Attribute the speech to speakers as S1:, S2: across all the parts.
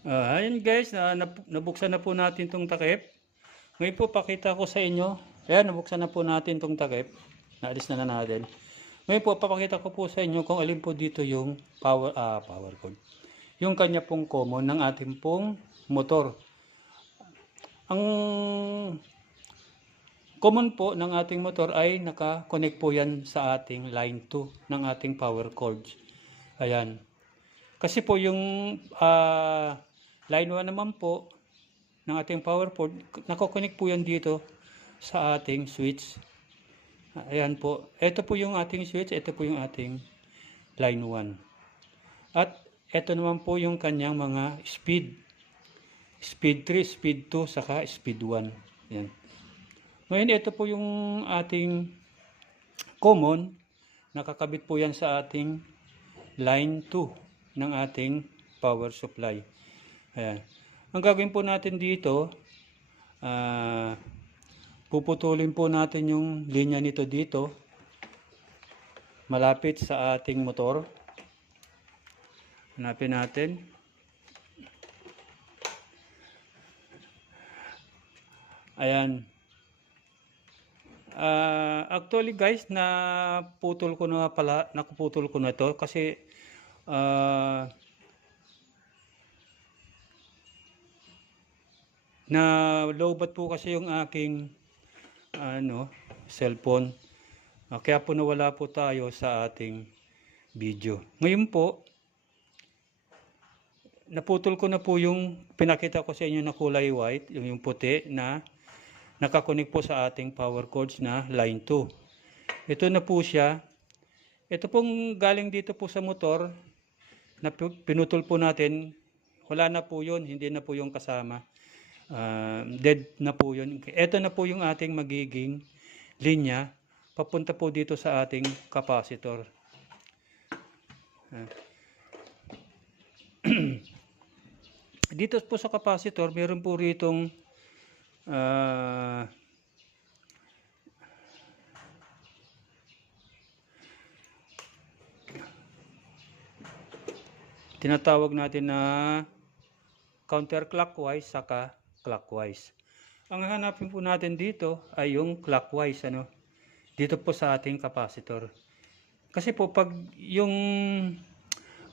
S1: Ah, ayun guys, na, nab- nabuksan na po natin tong takip. Ngayon po pakita ko sa inyo. Ayan, nabuksan na po natin tong takip. Naalis na na natin. Ngayon po papakita ko po sa inyo kung alin po dito yung power ah, power cord. Yung kanya pong common ng ating pong motor. Ang common po ng ating motor ay naka-connect po yan sa ating line 2 ng ating power cords. Ayan. Kasi po yung ah, line 1 naman po ng ating power cord, nako-connect po yan dito sa ating switch. Ayan po. Ito po yung ating switch, ito po yung ating line 1. At ito naman po yung kanyang mga speed. Speed 3, speed 2, saka speed 1. Yan. Ngayon, ito po yung ating common. Nakakabit po yan sa ating line 2 ng ating power supply. Ayan. Ang gagawin po natin dito, ah, puputulin po natin yung linya nito dito, malapit sa ating motor. Hanapin natin. Ayan. Ah, actually guys, na putol ko na pala, nakuputol ko na to kasi ah, na lowbat po kasi yung aking ano, cellphone. Ah, kaya po nawala po tayo sa ating video. Ngayon po, naputol ko na po yung pinakita ko sa inyo na kulay white, yung, yung puti na nakakonek po sa ating power cords na line 2. Ito na po siya. Ito pong galing dito po sa motor na pinutol po natin. Wala na po yun, hindi na po yung kasama. Ah, dead na po yun. Ito na po yung ating magiging linya papunta po dito sa ating capacitor. Ah. dito po sa capacitor, meron po ritong ah, tinatawag natin na counterclockwise saka clockwise. Ang hanapin po natin dito ay yung clockwise ano. Dito po sa ating capacitor. Kasi po pag yung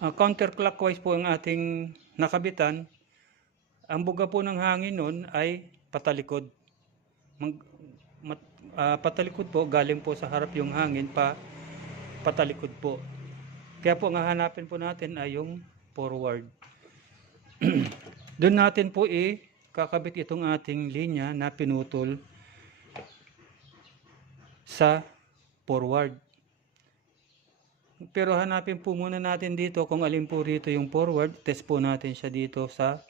S1: ah, counterclockwise po ang ating nakabitan, ang buga po ng hangin nun ay patalikod. Mag, mat, ah, patalikod po, galing po sa harap yung hangin pa patalikod po. Kaya po ang hahanapin po natin ay yung forward. Doon natin po i kakabit itong ating linya na pinutol sa forward. Pero hanapin po muna natin dito kung alin po rito yung forward. Test po natin siya dito sa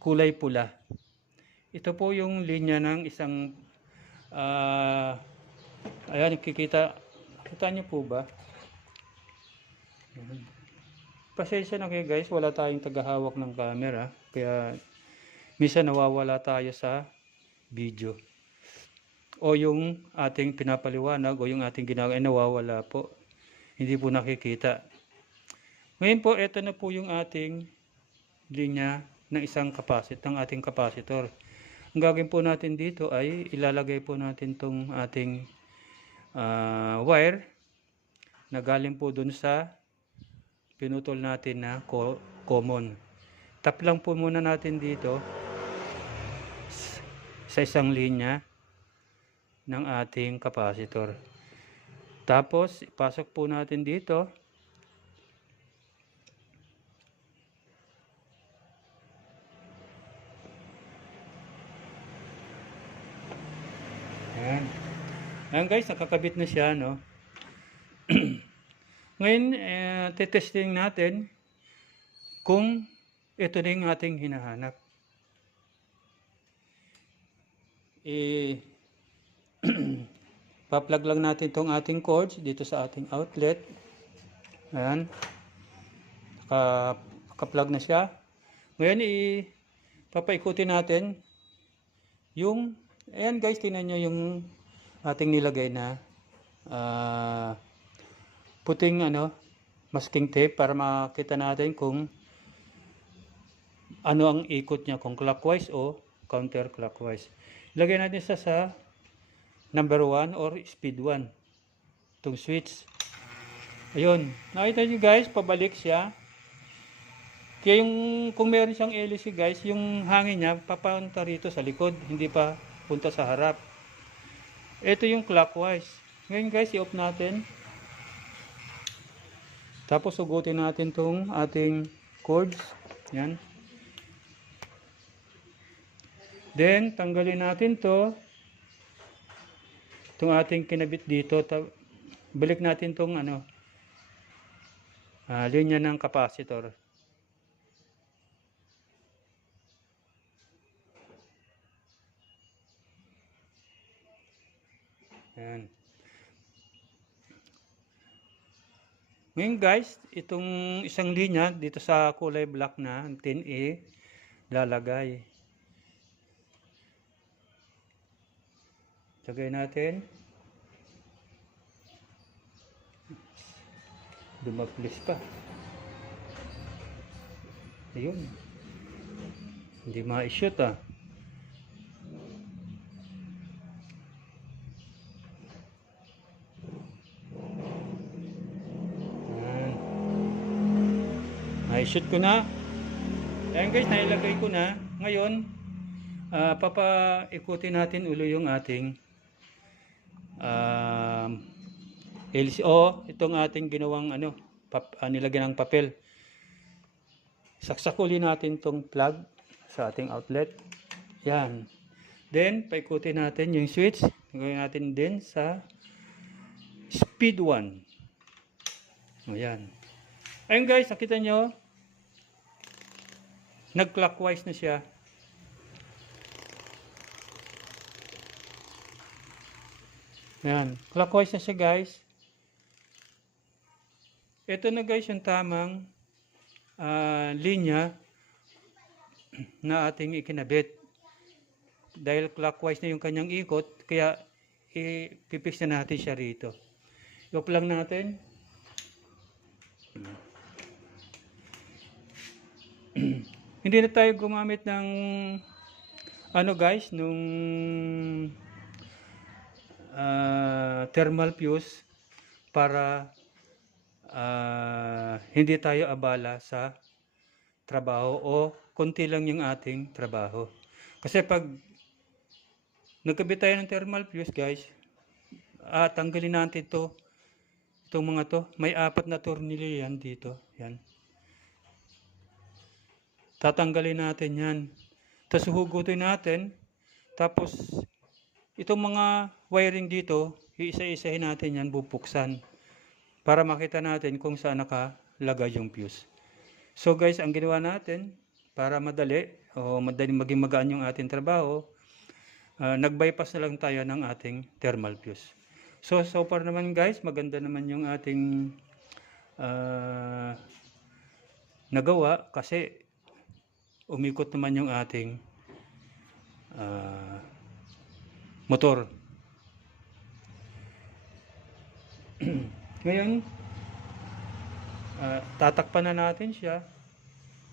S1: kulay pula. Ito po yung linya ng isang ah ayan nakikita kita niyo po ba? Pasensya na kayo guys, wala tayong tagahawak ng camera. Kaya minsan nawawala tayo sa video. O yung ating pinapaliwanag o yung ating ginagawa ay nawawala po. Hindi po nakikita. Ngayon po, ito na po yung ating linya ng isang kapasit, ng ating kapasitor. Ang gagawin po natin dito ay ilalagay po natin tong ating ah, wire na galing po dun sa pinutol natin na co- common. Tap lang po muna natin dito sa isang linya ng ating kapasitor. Tapos, ipasok po natin dito. Ayan. Ayan guys, nakakabit na siya, no? Ngayon, eh, tetesting natin kung ito na yung ating hinahanap. Eh, pa-plug lang natin itong ating cords dito sa ating outlet. Ayan. Naka, naka-plug na siya. Ngayon, i papaikutin natin yung, ayan guys, tingnan nyo yung ating nilagay na ah, puting ano, masking tape para makita natin kung ano ang ikot niya, kung clockwise o counterclockwise. Ilagay natin sa sa number 1 or speed 1. Itong switch. Ayun. Nakita niyo guys, pabalik siya. Kaya yung, kung meron siyang LC guys, yung hangin niya, papunta rito sa likod, hindi pa punta sa harap. Ito yung clockwise. Ngayon guys, i-off natin. Tapos ugutin natin tong ating cords. Yan. Then, tanggalin natin to. Itong ating kinabit dito. Balik natin tong ano, ah, linya ng capacitor. Yan. Ngayon guys, itong isang linya dito sa kulay black na 10A lalagay. Lagay natin. Dumaplis pa. Ayun. Hindi ma-shoot ah. Na-shoot ko na. Ayan guys, nailagay ko na. Ngayon, ah, papaikutin natin ulo yung ating um, LCO. Itong ating ginawang ano, pap, ah, nilagyan ng papel. Saksak uli natin tong plug sa ating outlet. Yan. Then, paikutin natin yung switch. Gawin natin din sa speed 1. Ayan. Ayun guys, nakita nyo, nag-clockwise na siya. Ayan, clockwise na siya guys. Ito na guys yung tamang ah, linya na ating ikinabit. Dahil clockwise na yung kanyang ikot, kaya ipipix na natin siya rito. Loop lang natin. Hindi na tayo gumamit ng ano guys, nung ah, thermal fuse para ah, hindi tayo abala sa trabaho o konti lang yung ating trabaho. Kasi pag nagkabit tayo ng thermal fuse guys, ah, tanggalin natin to itong mga to. May apat na tornilyo yan dito. Yan. Tatanggalin natin yan. Tapos hugutin natin. Tapos, itong mga wiring dito, iisa-isahin natin yan, bubuksan. Para makita natin kung saan nakalagay yung fuse. So guys, ang ginawa natin, para madali, o madali maging magaan yung ating trabaho, ah, nag-bypass na lang tayo ng ating thermal fuse. So, so far naman guys, maganda naman yung ating ah, nagawa kasi umikot naman yung ating ah, motor. Ngayon, ah, tatakpan na natin siya.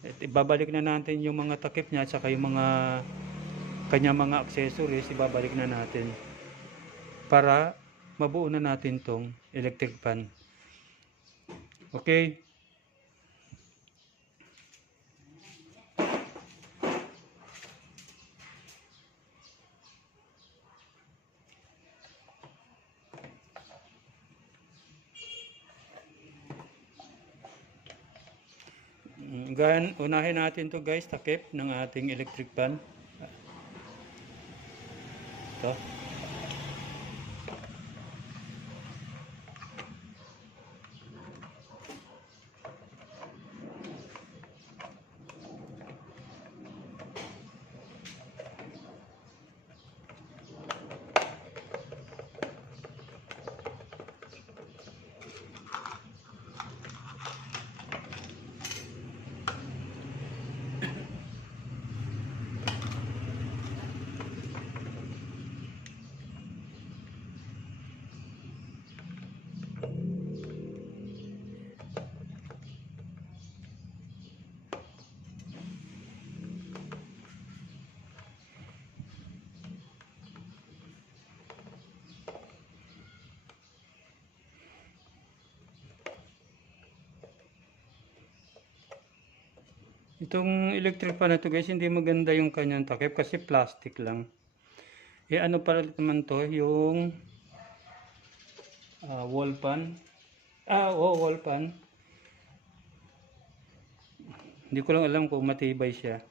S1: At ibabalik na natin yung mga takip niya at saka yung mga kanya mga accessories, ibabalik na natin para mabuo na natin tong electric fan. Okay? Gan, unahin natin to guys, takip ng ating electric fan. Ito. Itong electric fan na to guys, hindi maganda yung kanyang takip kasi plastic lang. Eh ano pala naman to, yung ah, wall pan. Ah, oh, wall pan. Hindi ko lang alam kung matibay siya.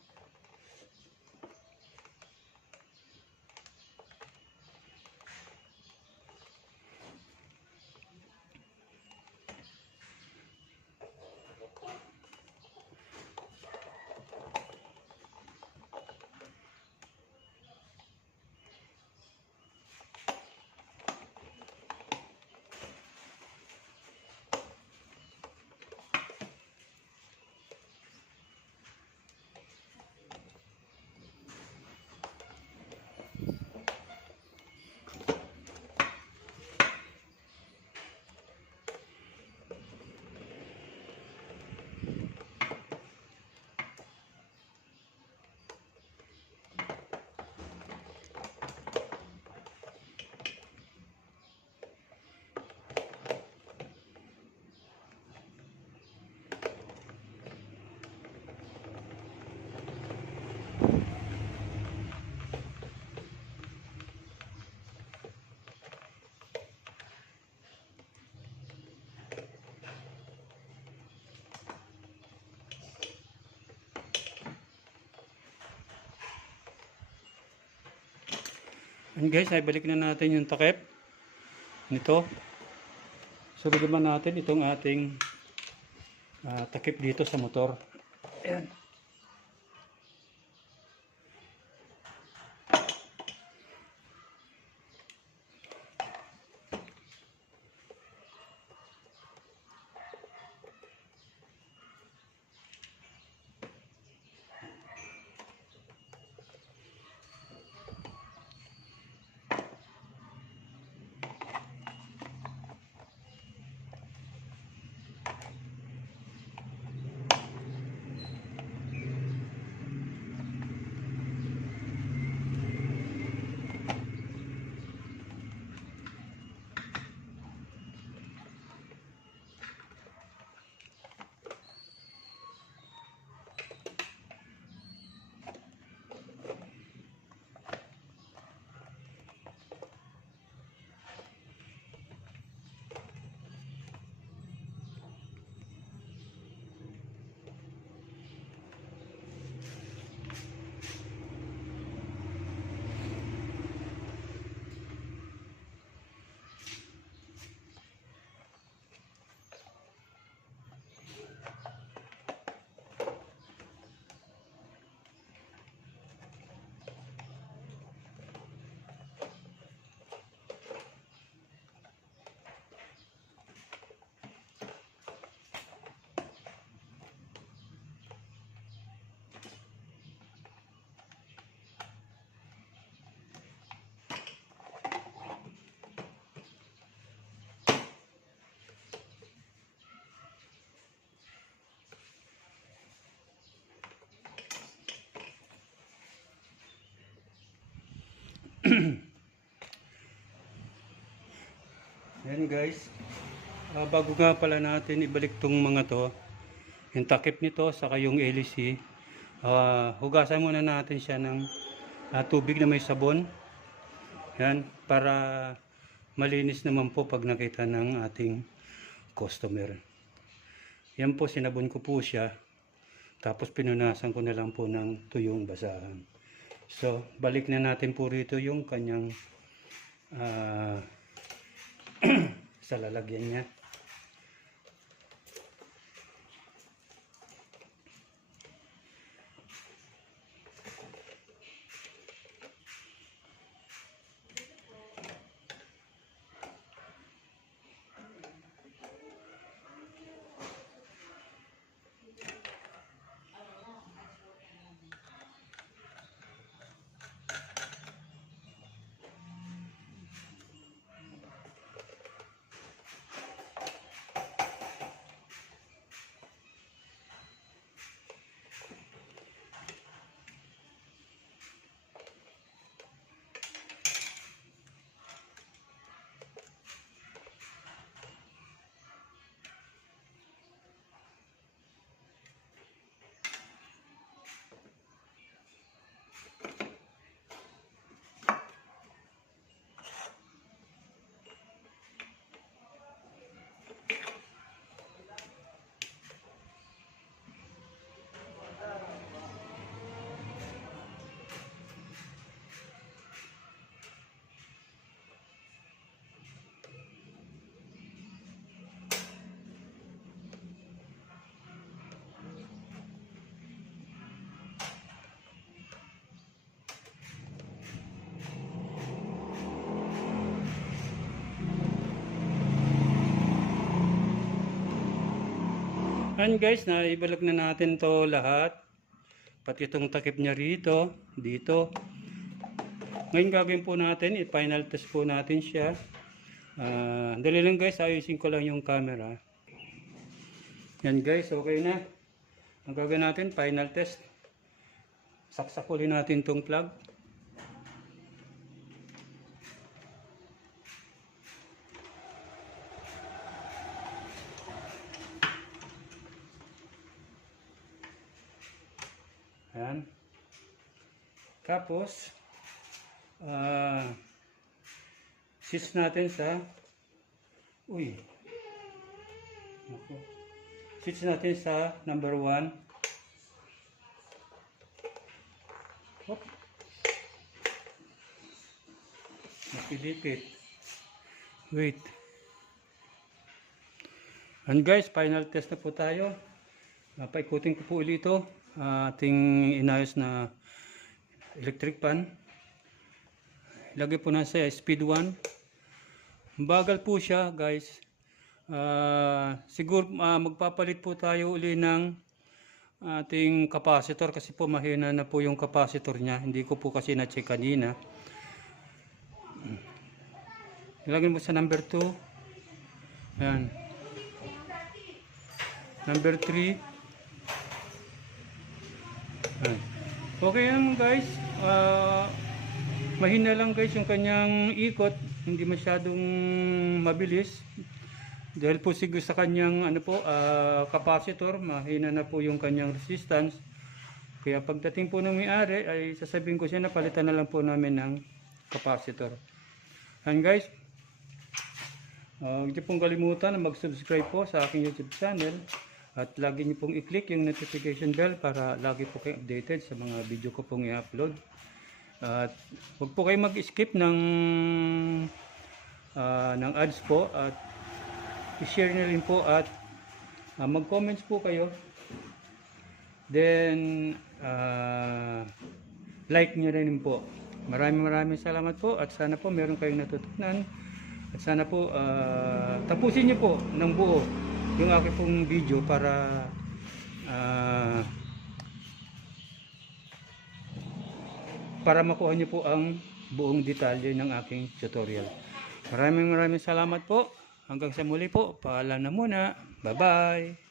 S1: And guys, ay balik na natin yung takip nito. Sunod naman natin itong ating ah, takip dito sa motor. Ayan. Ayan guys. Ah, bago nga pala natin ibalik tong mga to, yung takip nito, saka yung LEC, ah, hugasan muna natin siya ng ah, tubig na may sabon. Yan, para malinis naman po pag nakita ng ating customer. Yan po, sinabon ko po siya. Tapos pinunasan ko na lang po ng tuyong basahan. So, balik na natin po rito yung kanyang ah, sa lalagyan niya. And guys, naibalag na natin to lahat. Pati itong takip niya rito, dito. Ngayon gagawin po natin, i-final test po natin siya. Ah, dali lang guys, ayusin ko lang yung camera. Yan guys, okay na. Ang gagawin natin, final test. Saksak ulit natin tong plug. Ayan. Tapos, ah, switch natin sa, uy, Naku. switch natin sa number 1. Hop. Napilipit. Wait. And guys, final test na po tayo. Uh, paikutin ko po ulit ito. Ah, ating inayos na electric pan. Ilagay po na sa speed 1. Bagal po siya guys. Ah, siguro ah, magpapalit po tayo uli ng ating capacitor kasi po mahina na po yung capacitor niya. Hindi ko po kasi na-check kanina. Ilagay mo sa number 2. Ayan. Number 3. Okay lang guys. Ah, mahina lang guys yung kanyang ikot. Hindi masyadong mabilis. Dahil po siguro sa kanyang ano po, ah, capacitor, mahina na po yung kanyang resistance. Kaya pagdating po ng may-ari ay sasabihin ko siya na palitan na lang po namin ng capacitor. And guys, uh, hindi pong kalimutan na mag-subscribe po sa aking YouTube channel at lagi niyo pong i-click yung notification bell para lagi po kayo updated sa mga video ko pong i-upload. At huwag po kayo mag-skip ng ah, ng ads po at i-share niyo rin po at ah, mag-comments po kayo. Then ah, like niyo rin po. Maraming maraming salamat po at sana po meron kayong natutunan. At sana po ah, tapusin niyo po ng buo yung aking pong video para ah, para makuha niyo po ang buong detalye ng aking tutorial. Maraming maraming salamat po. Hanggang sa muli po. Paalam na muna. Bye-bye.